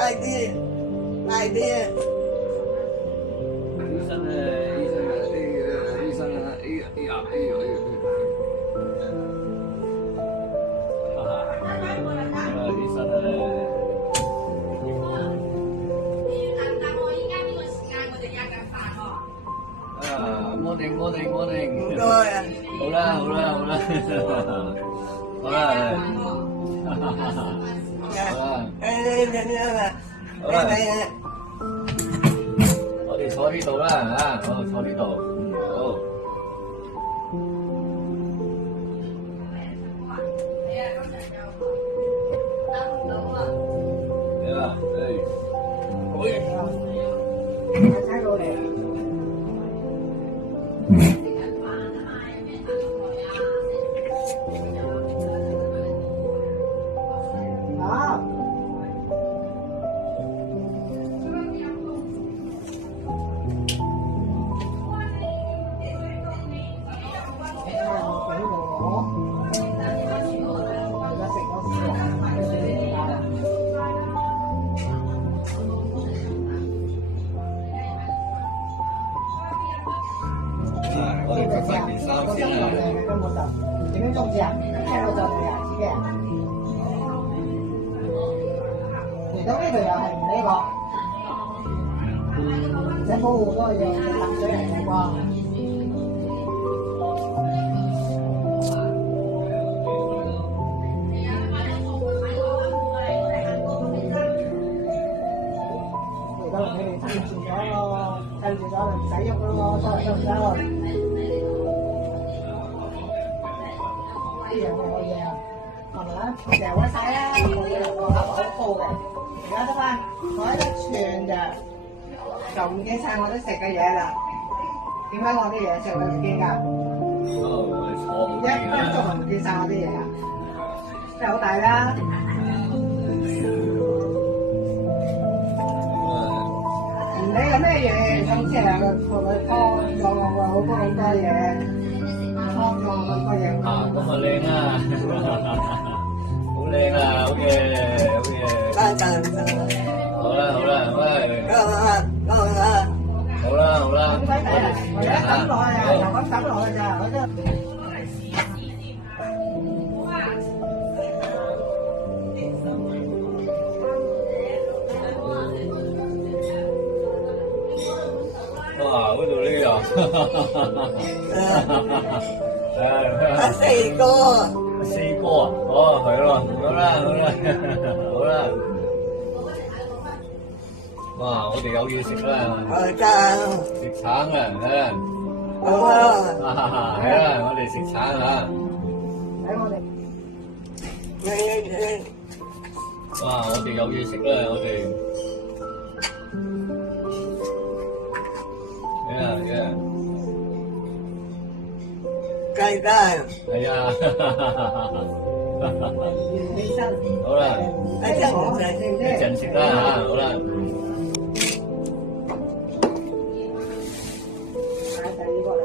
快啲，快啲！醫生啊，醫生啊，醫生啊，哎呀，哎呀，哎呀，哎呀，哈哈，醫生啊。morning morning morning， 唔該啊！好啦好啦好啦，好啦，好啦，我哋坐呢度啦嚇，我坐呢度，好。嚟啦，好嘢。睇到你。我哋着翻件衫先啦。點樣中字啊？聽到就係啊，自己啊。嚟到呢度又係唔呢個，唔使保護嗰個嘢，淋水嚟嘅啩。嚟到你哋趁住咗咯，趁住咗就唔使喐咯，得唔得？呢樣嘢可以啊，係咪啊？成日揾晒啦，我哋個口好高嘅，而家得翻我一串咋，就唔記晒我都食嘅嘢啦。點解我啲嘢食會唔見㗎？一分鐘就唔見晒我啲嘢啊！真係好大啦！唔理係咩嘢，總之係同佢湯咗我好多嘢。啊，咁啊靚啊，好靚啊，好嘢，好嘢。好啦好啦，喂。好啦好啦，我一抌落去啊，就咁抌落去咋，我真。哇，嗰度呢啊！四個啊，哦，係咯，好啦，好啦，哇，我哋有嘢食啦，食橙啊，好啊，係啦，我哋食橙啊，睇我哋，哇，我哋有嘢食啦，我哋，雞蛋，係啊，起身，好啦，一陣食啦嚇，好啦。買第二個嚟。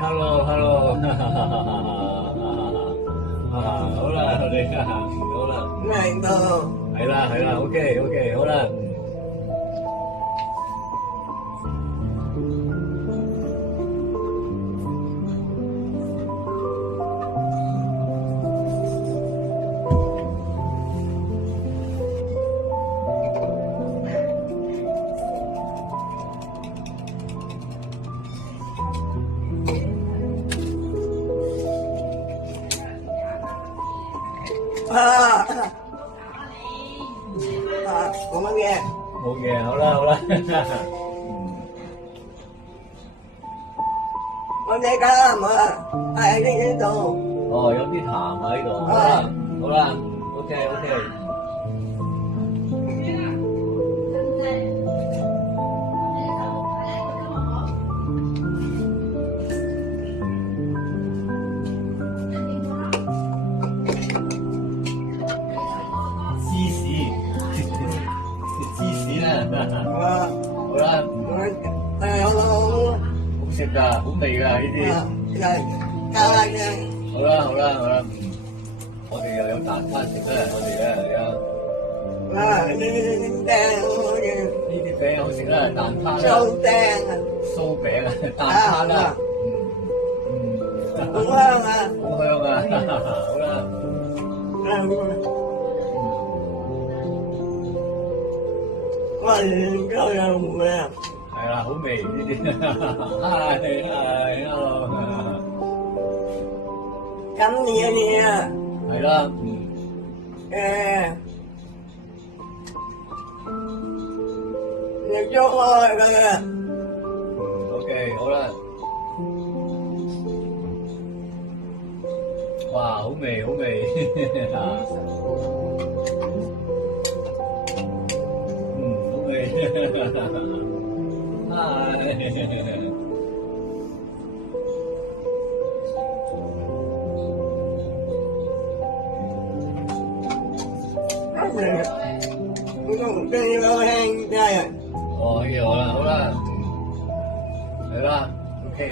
hello， 好啦，我哋好啦，嚟到，係啦，OK， 好啦。冇乜嘢，冇嘢，好啦，我哋㗎冇啊，喺呢度。哦，有啲痰喺度，好啦，OK。好啦，好食㗎，好味㗎呢啲。好啦好啦好啦，我哋又有蛋撻食啦，我哋而家呢啲餅好食啦，蛋撻啦，酥餅啊，蛋撻啦，好香啊，好啦。係啦，好味呢啲，係啦，OK，好啦，哇，好味，好味，好味，哦，好啦，好啦，係啦 ，OK，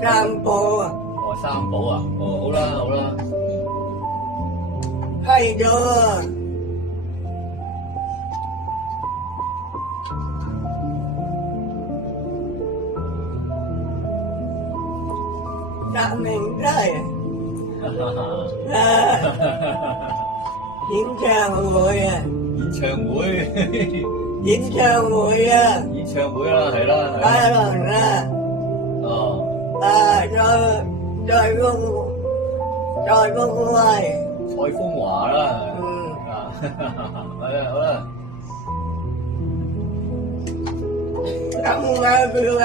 三寶啊，哦，三寶啊，哦，好啦，好啦，批咗啊，達明街演唱會啊，演唱會，演唱會啊，演唱會啦，係啦，係啦，嘉倫啊，哦，再公威，蔡楓華啦，係啦，好啦，咁嘅票啊，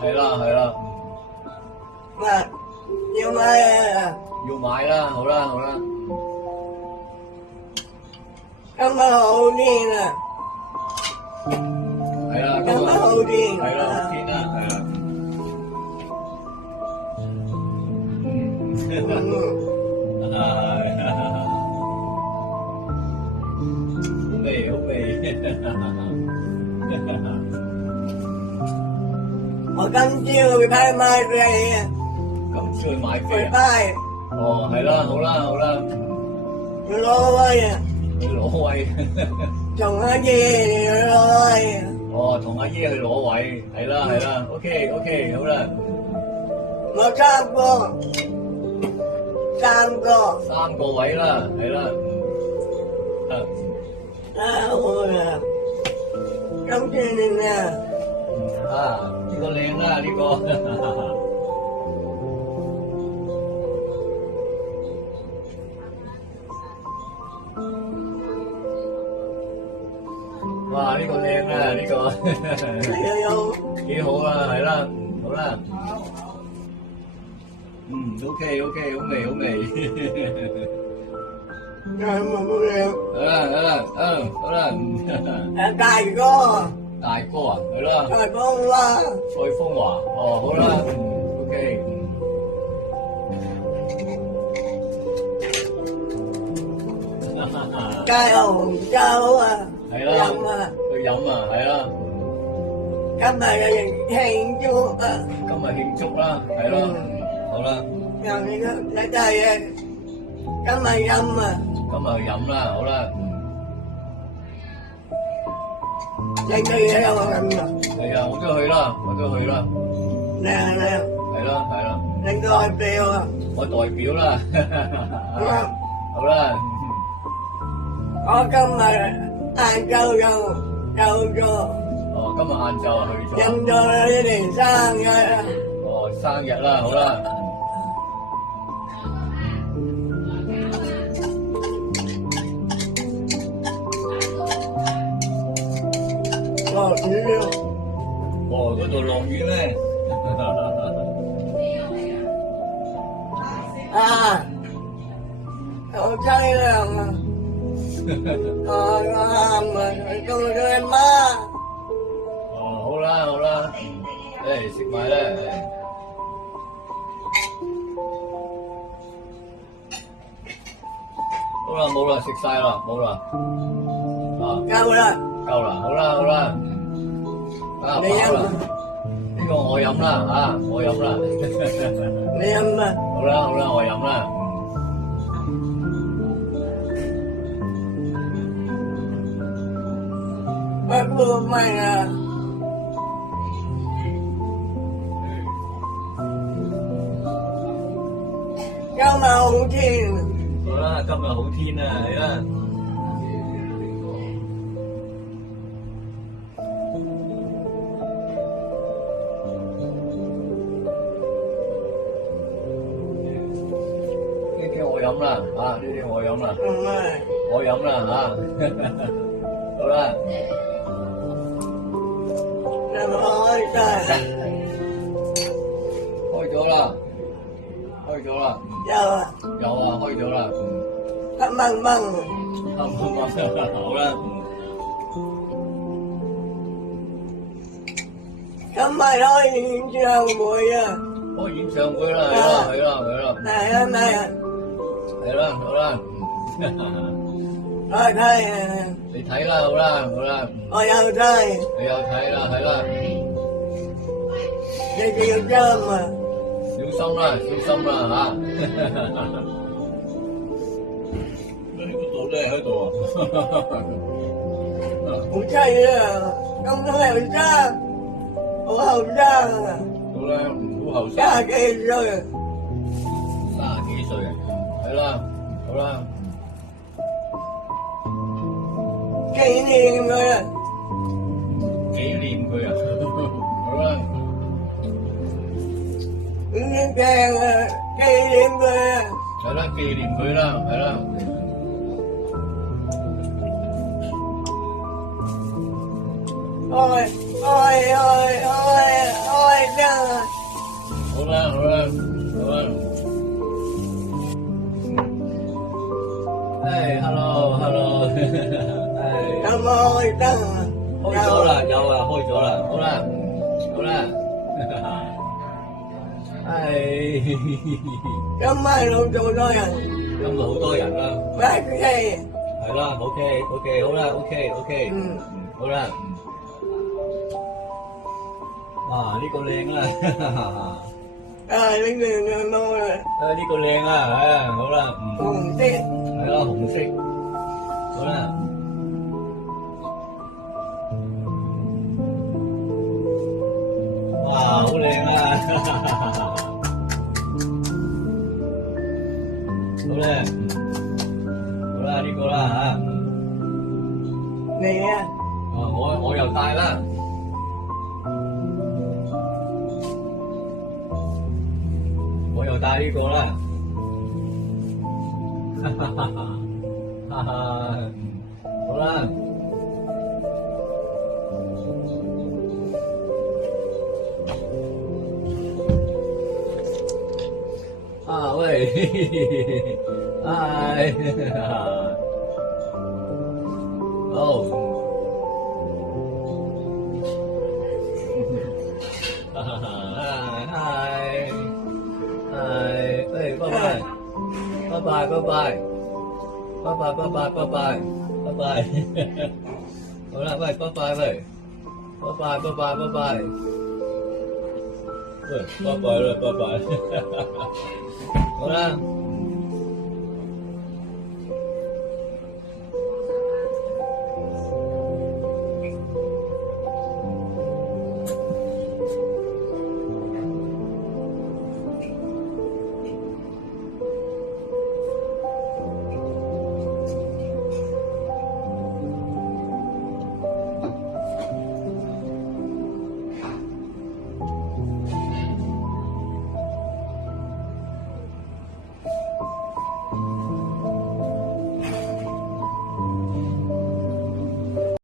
係啦，係啦，要買啊，要買啦，好啦，好啦，今日好天啊，係啦，今日好天，係啦，好天啦，係啦，好味，好味，我今朝去睇買飛啊，今朝去買飛啊，去拜，哦，係啦，好啦，好啦，去攞威啊，去攞位，同阿爺去攞威啊，哦，同阿姨去攞位，係啦，係啦，OK，好啦，我三個位啦，係啦，我啊，今次你啊，呢個靚啦，呢個。哇！呢個靚啦，呢個幾好啊，係啦，好啦，OK，好味，好味，好啦，好啦，大哥，大哥啊，係啦，大哥啦，蔡楓華，哦，好啦，OK，加紅酒啊，係啦，飲啊，去飲啊，係啦，今日慶祝啊，今日慶祝啦，係啦，好啦，又你真係今日飲啊，今日去飲啦，好啦，你嘅嘢有冇飲啊？係啊，我都去啦，係啦，你代表啊，我代表啦，好啦，我今日晏晝又做，哦，今日晏晝啊去咗，飲咗一年生日啊，哦，生日啦，好啦，落雨了，哦，嗰度落雨咩？啊，好凄涼啊！我喊啊，到咗媽。哦，好啦，食埋啦，好啦，冇啦，食晒啦，冇啦，啊，夠啦，夠啦，好啦，好啦，啊，你飽啦，飲，呢個我飲啦，啊，我飲啦，你飲啊，好啦，好啦，我飲啦，不過咩啊？今日好天，好啦，今日好天啊，嚟啦，呢啲我飲啦，啊，呢啲我飲啦。唔係，我飲啦嚇，好啦，你咪開晒，開咗啦，開咗啦，有啊，有啊，開咗啦，黑掹掹，好啦，咁咪開演唱會啊！開演唱會啦，係啦，係啦，係啦，係啊，係啊，係啦，好啦，我睇啊，你睇啦，好啦，好啦，我有睇，你有睇啦，係啦，你要針啊！小心啦，小心啦嚇，呢個度咧喺度啊，好犀啊！咁都後生，好後生啊！好啦，好後生。廿幾歲， 30幾歲啊，係啦，好啦，紀念佢啊！紀念佢啊，好啦，已經病啊！紀念佢啊！係啦，紀念佢啦，係啦，愛真啊！好啦，好啦，好啦，hello，咁愛真啊！開咗啦，有啊，開咗啦，好啦，好啦，今晚老做多人，今日好多人啦，咩嘅？係啦，OK，好啦，OK，嗯，好啦，哇，呢個靚啦，呢個冇啊，呢個靚啊，好啦，紅色，係啦，紅色，好啦，哇，好靚啊，好靚，好啦，呢個啦嚇，你啊，我又戴啦，我又戴呢個啦，哈哈，好啦。啊喂，嗨，哦，嗨，喂，拜拜，拜拜，拜拜，拜拜，拜拜，拜拜，拜拜，好啦，喂，拜拜，喂，拜拜，拜拜，拜拜，喂，拜拜啦，拜拜。好啦。